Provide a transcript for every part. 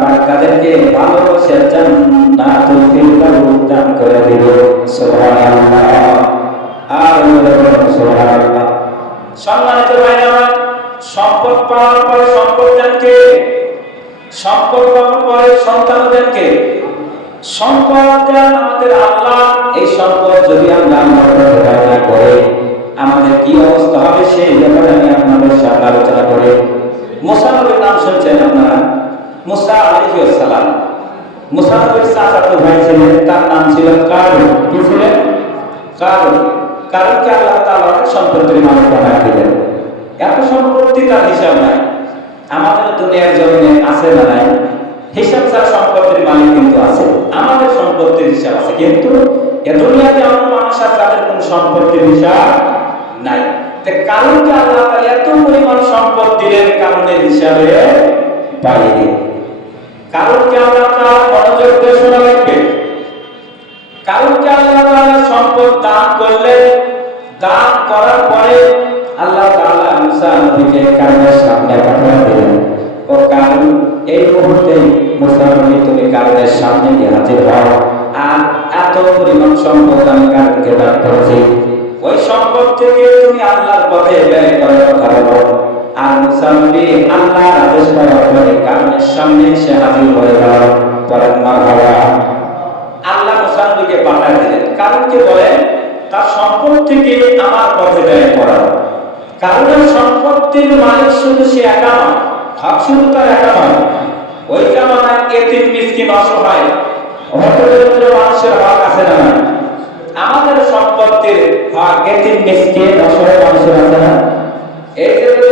আল্লাহ পাক তাদেরকে ভালোবাসে জান্নাতুল ফিরদাউস দান করে দিবে। সুবহানাল্লাহ। আর সুবহানাল্লাহ। সম্মানিত ভাইরা আমার, সম্পদ পাওয়ার পরে সম্পদ সম্পদ পাওয়ার পরে সন্তান সম্পদ দেন আমাদের আল্লাহ এই সম্পদ যদি আমরা আল্লাহর পথে করে আমাদের কি অবস্থা হবে সেই ব্যাপারে আমি আপনাদের সাথে আলোচনা করে মুসা নাম শুনছেন আপনারা? মুসা আলাইহিস মুসা নবীর চাচাতো ভাই ছিলেন, তার নাম ছিল কারুন। কি ছিলেন? কারণ কারণ কি আল্লাহ তাআলা সম্পত্তির মালিক বানায় দিলেন। এত সম্পত্তি তার হিসাব নাই। আমাদের দুনিয়ার জমিনে আছে না নাই? হিসাব ছাড়া সম্পত্তির মালিক কিন্তু আছে। আমাদের সম্পত্তির হিসাব আছে। কিন্তু এ দুনিয়াতে এমন মানুষ আছে তাদের কোনো সম্পত্তির হিসাব নাই। তে কারণ কি আল্লাহ তাআলা এত পরিমাণ সম্পদ দিলেন কারণের হিসাবে বাইরে কারণ কি আল্লাহ তাআলা মনোযোগ দিয়ে শোনা লাগবে কারণকে আল্লাহ তাআলা সম্পদ দান করলেন দান করার পরে আল্লাহ তাআলা মুসা নবীকে কারণের সামনে পাঠিয়ে দিলেন। ও কারণ, এই মুহূর্তে মুসা নবী তুমি কারণের সামনে গিয়ে হাজির হও। আর এত পরিমাণ সম্পদ আমি কারণকে দান করেছি। ওই সম্পদ থেকে তুমি আল্লাহর পথে ব্যয় করার কথা বলো। আর মুসা নবী আল্লাহর আদেশ পাওয়ার পরে কারণের সামনে সে হাজির হয়ে গেল। পরের মারহাবা। আল্লাহ মুসানবীকে পাঠায় দিলেন। কারণ কি বলেন? তার সম্পদ আমার পথে ব্যয় করা। কারণের সম্পত্তির মালিক শুধু সে একা নয় হক শুধু তার একা নয়। ওই জামানায় এতিম, মিসকিন, অসহায় অহতদরিদ্র মানুষের হক আছে না? আমাদের সম্পত্তির হক এতিম, মিসকিন, অসহায় মানুষের আছে না? এই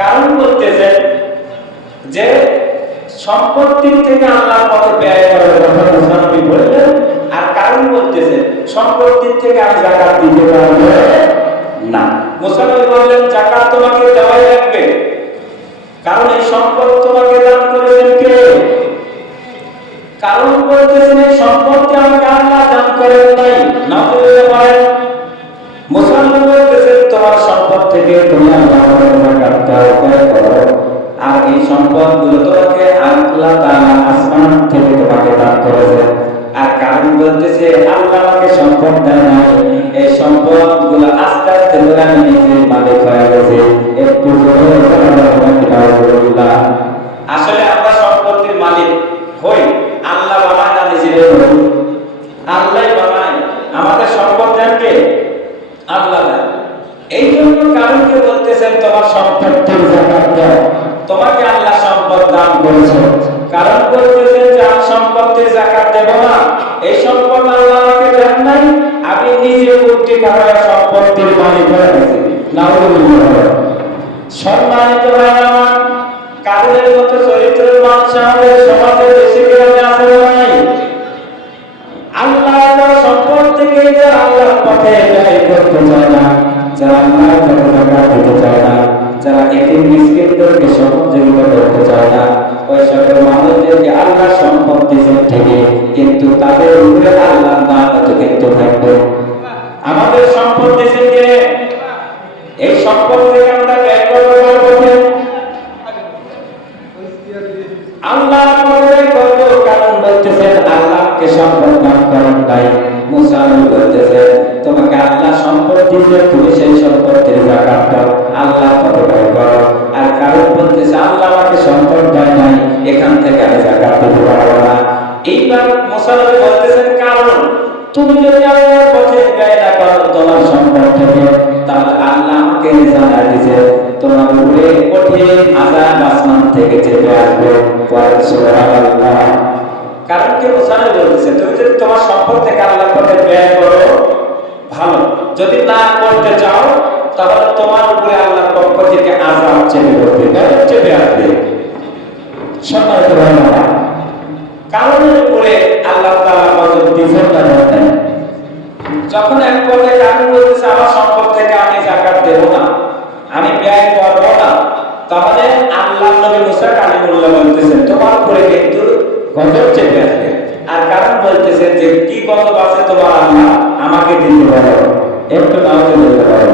কারণ বলতেছেন যে সম্পত্তির থেকে আল্লাহর পথে ব্যয় করার কথা মুসা বললেন, আর কারণ বলতেছে সম্পত্তির থেকে আমি যাকাত দিতে পারব না। মুসা বললেন, যাকাত তোমাকে দেওয়াই লাগবে। কারণ এই সম্পদ তোমাকে দান করেছেন কে? কারণ বলতেছেন এই সম্পদকে আমাকে আল্লাহ দান করেন নাই। না বলতে পারেন বলতেছেন তোমার সম্পদ থেকে তুমি উপায় করো আর এই সম্পদগুলো তোমাকে আল্লাহ তাআলা আসমান থেকে তোমাকে দান করেছে। আর কারণ বলতেছে, আল্লাহ আমাকে সম্পদ দেন নাই। এই সম্পদগুলো আস্তে আস্তে করে আমি উঠতে সম্পত্তির মালিক হয়ে গেছি। সম্মানিত আমার কারণের মতো চরিত্রের মানুষ আমাদের সমাজে বেশি গ্রামে আছে নাই? আল্লাহ সম্পদ থেকে যারা আল্লাহর পথে ব্যয় করতে চায় না, যারা আল্লাহর পথে টাকা দিতে চায় না, যারা এতিম মিসকিনদেরকে সহযোগিতা করতে চায় না, ওই সকল মানুষদেরকে আল্লাহ দিতে পারব না। এইবার মুসানবী বলতেছেন, কারণ তুমি যদি আল্লাহর পথে ব্যয় না করো তোমার সম্পদ থেকে তাহলে আল্লাহ আমাকে জানা দিছে তোমার উপরে কঠিন আজাব আসমান থেকে চেপে আসবে। কারণ কি মুসানবী বলতেছে, তুমি যদি তোমার সম্পদ থেকে আল্লাহর পথে ব্যয় করো, ভালো। যদি না করতে চাও, তাহলে তোমার উপরে আল্লাহর পক্ষ থেকে আজাব চেপে পড়বে চেপে আসবে? সম্মানিত ভাইরা কারণের উপরে আল্লাহ তাআলা গজব দিবেন না যখন এক পর্যায়ে কারণ বলতেছে, আমার সম্পদ থেকে আমি জাকাত দেব না, আমি ব্যয় করব না, তাহলে আল্লাহ নবী মুসা কালিমুল্লাহ বলতেছেন, তোমার উপরে কিন্তু গজব চেপে আসবে আর কারণ বলতেছে যে, কি গজব আছে তোমার আল্লাহ আমাকে দিতে পারো, একটু নামতে দিতে পারো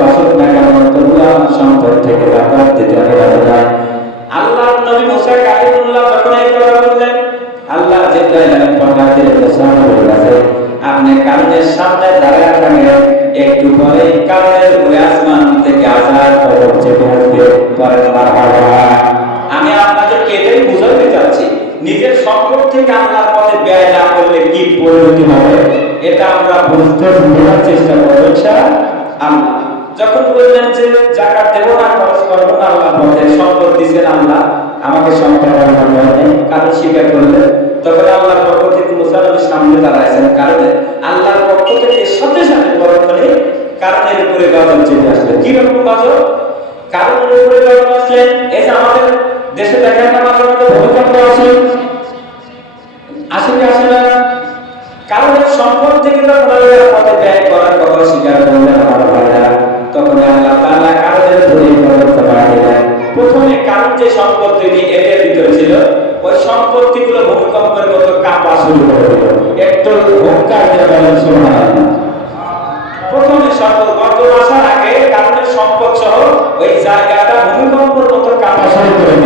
বাসুক না কেন? তবু সম্পদ থেকে জাকাত দিতে রাজি আল্লাহ নবী মুসা কালিমুল্লাহ যখন এই কথা বললেন, আল্লাহ জিব্রাইল আলাইহিস পাঠাতে মুসা নবীর আপনি কারণের সামনে দাঁড়িয়ে থাকলেন একটু পরে কারণের উপরে আসমান থেকে আজাদ চেপে আসবে। পরে আমি আপনাদেরকে এটাই বুঝাতে চাচ্ছি, নিজের সম্পদ থেকে আল্লাহর পথে ব্যয় না করলে কি পরিণতি হবে? এটা আমরা বুঝতে, বোঝার চেষ্টা করব, ইনশাআল্লাহ। যখন বললেন যে জাকাত দেবো না, খরচ করব না আল্লাহ পথে সম্পদ দিছেন আল্লাহ, আমাকে সম্পদ কারণ স্বীকার করলেন তখন আল্লাহর পক্ষ থেকে মুসা নবীর সামনে দাঁড়াইছেন, কারণে আল্লাহর পক্ষ থেকে সাথে সাথে পরক্ষণে কারণের উপরে গজব চেপে আসলে। কি রকম গজব? কারণের উপরে গজব এই যে আমাদের দেশে দেখেন না, মাঝে মাঝে ভূমিকম্প আসে। আসে কি আসে না? কারণের সম্পদ থেকে আল্লাহর পথে ব্যয় করার কথা স্বীকার করলেন, আমার ভাইরা। প্রথমে কারণ যে সম্পত্তি ভিতরে ছিল, ওই সম্পত্তিগুলো ভূমিকম্পের মতো কাঁপা শুরু করে একটু হুঙ্কার দিয়ে প্রথমে সম্পদ গত আসার সম্পদ সহ ওই জায়গাটা ভূমিকম্পের মতো কাঁপা শুরু করে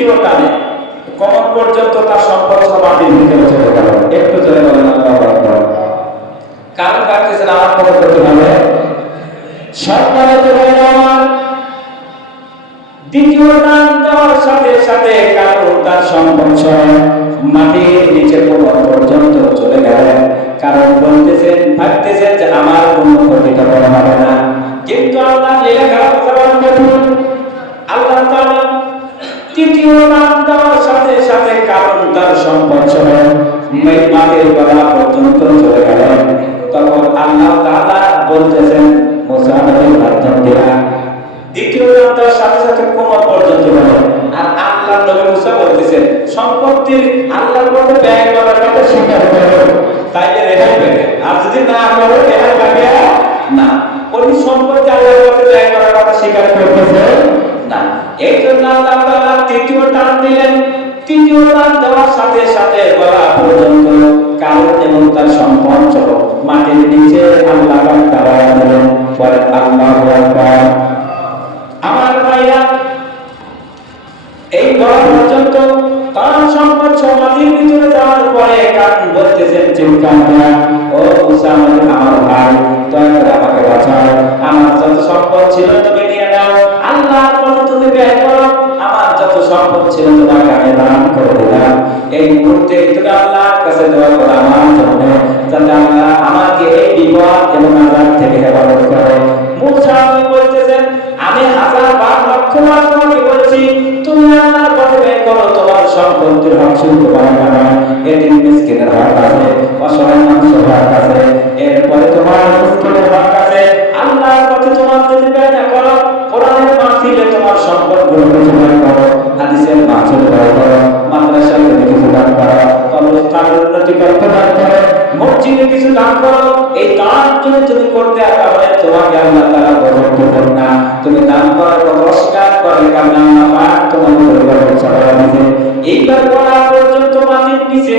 দ্বিতীয় টানে। কোমর পর্যন্ত তার সম্পদ সব মাটির চলে গেল? একটু চলে আকবার। কারণ কাটতেছেন আমার খবর করতে হবে সম্মানিত আমার, দ্বিতীয় টান দেওয়ার সাথে সাথে কারণ তার সম্পদ মাটির নিচে কোমর পর্যন্ত চলে গেলেন কারণ বলতেছেন, ভাবতেছেন যে আমার কোনো ক্ষতিটা বড় হবে না। কিন্তু আল্লাহ লীলা আল্লাহ তাআলা তৃতীয় নাম দেওয়ার সাথে সাথে কারণ তার সম্পদ সহ মে- মাটির গলা পর্যন্ত চলে গেলেন তখন আল্লাহ তাআলা বলতেছেন, মুসা মাধ্যম দিয়া। দ্বিতীয় দান দেওয়ার সাথে সাথে কোমর পর্যন্ত বলে আর আল্লাহ নবী মুসা বলতেছেন, সম্পত্তির আল্লাহর পথে ব্যয় করার কথা স্বীকার করো। তাইলে রেহাই পেবে। আর যদি না করো, রেহাই পাবে না, ওই সম্পত্তি আল্লাহর পথে ব্যয় করার কথা স্বীকার করতেছে না এই জন্য আল্লাহ তাআলা তৃতীয় টান দিলেন। তৃতীয় টান দেওয়ার সাথে সাথে গলা পর্যন্ত কারণ এবং তার সম্পদ সহ মুহূর্তে তুমি কাছে দোয়া করো, আমার জন্য, যাতে আল্লাহ আমাকে এই বিপদ এবং আজাদ থেকে হেফাজত করে। মুসা আপনি বলতেছেন, আমি হাজার বার লক্ষ বার তোমাকে বলছি, তুমি আল্লাহর পথে ব্যয় করো, তোমার সম্পত্তির হক শুধু তোমার না এটিম মিসকিনের হক আছে, অসহায় মানুষের হক আছে, এরপরে তোমার মুসকিনের হক আছে। আল্লাহর পথে তোমার যদি ব্যয় না করো, কোরআনের মাহফিলে তোমার সম্পদ ব্যয় করো, হাদিসের মাহফিল করো। করতে দান করো। মসজিদে কিছু দান করো। এই দান যদি তুমি করতে তাহলে তোমাকে আল্লাহ তাআলা গজব করবেন না। তুমি দান করার কথা করে কারণ আল্লাহ পাক তোমার গজব চড়ায় দিয়েছে এইবার করা পর্যন্ত মাটির নিচে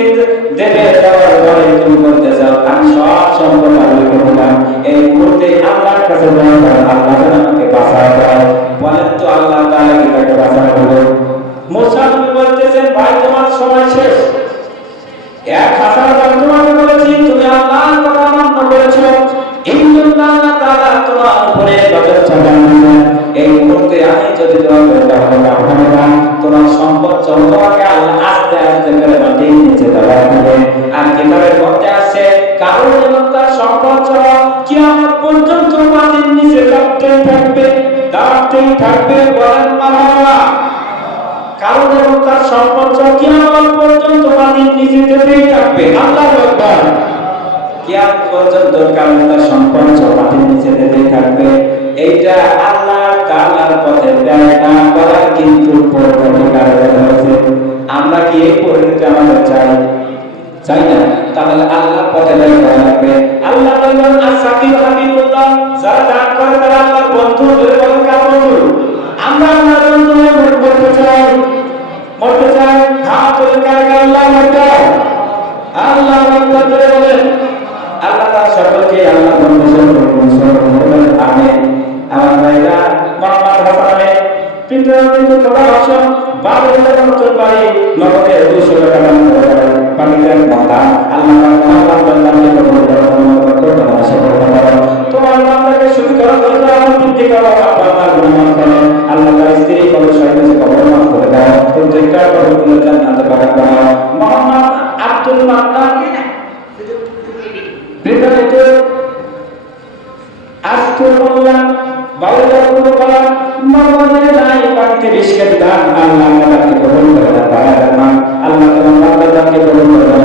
দেবে, দেওয়ার পরে তুমি বলতে চাও, আমি সব সম্পদ আল্লাহকে দিলাম। এই মুহূর্তে আল্লাহর কাছে দোয়া মধ্যে আছে। কারণ এবং তার সম্পদ সহ কিয়ামত পর্যন্ত মাটির নিচে দাঁড়তেই থাকবে দাঁড়তেই থাকবে বলেন মারহাবা কারণ এবং তার সম্পর্ক কিয়ামত পর্যন্ত মাটির নিচে যেতেই থাকবে। আল্লাহ আকবার। কিয়ামত পর্যন্ত কারণ তার সম্পর্ক মাটির নিচে যেতেই থাকবে। এইটা আল্লাহ তাআলার পথে ব্যয় না করার কিন্তু পরিণতি কারণে হয়েছে। আমরা কি এই পরিণতি আমাদের চাই? চাই না? আল্লাহ বললেন আসাকিব হাবিবুল্লাহ যারা দান করে তারা আল্লাহর বন্ধু বলেন কার বন্ধু আমরা আল্লাহর বন্ধু হয়ে মরতে চাই মরতে চাই হাত তুলে কারকে আল্লাহ মরতে আল্লাহ আকবার করে বলেন আল্লাহ তার সকলকে আল্লাহ বন্ধু সকল আমিন আমার ভাইরা মোহাম্মদ হাসানে কিন্তু ভাষণ বারো বাড়ি নগদে দুশো টাকা পানিতেন মহা আল্লাহ বললামকে কবুল করো তোমার করো, তোমার সকল করো। তোমার বান্দাকে শুধু করো করো আমার বৃদ্ধি করো আপনার গুণমান করো আল্লাহ তার স্ত্রী কবর সহিত কবর মাফ করে দাও প্রত্যেকটা কবরগুলো জান্নাতে বাগান করো। মোহাম্মদ আব্দুল মান্নান বিদ্যালয়তে আজকে বললাম বাউলা গুলো বলা মরমনে নাই বাড়িতে বেশকে দান আল্লাহ তাআলাকে কবুল করে দান। আল্লাহ তোমার